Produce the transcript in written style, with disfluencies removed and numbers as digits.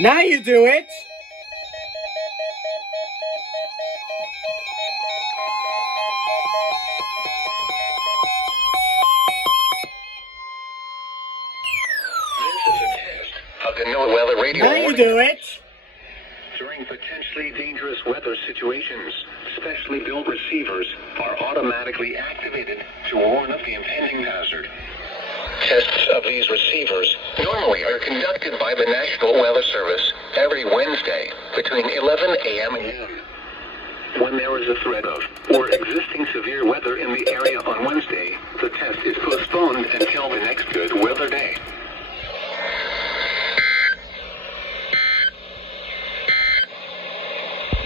Now you do it. This is a test of the no-weather radio Now you warning. do it. During potentially dangerous weather situations, specially built receivers are automatically activated to warn of the impending hazard. Tests of these receivers normally are conducted by the National Weather Service every Wednesday between 11 a.m. and noon. When there is a threat of or existing severe weather in the area on Wednesday, the test is postponed until the next good weather day.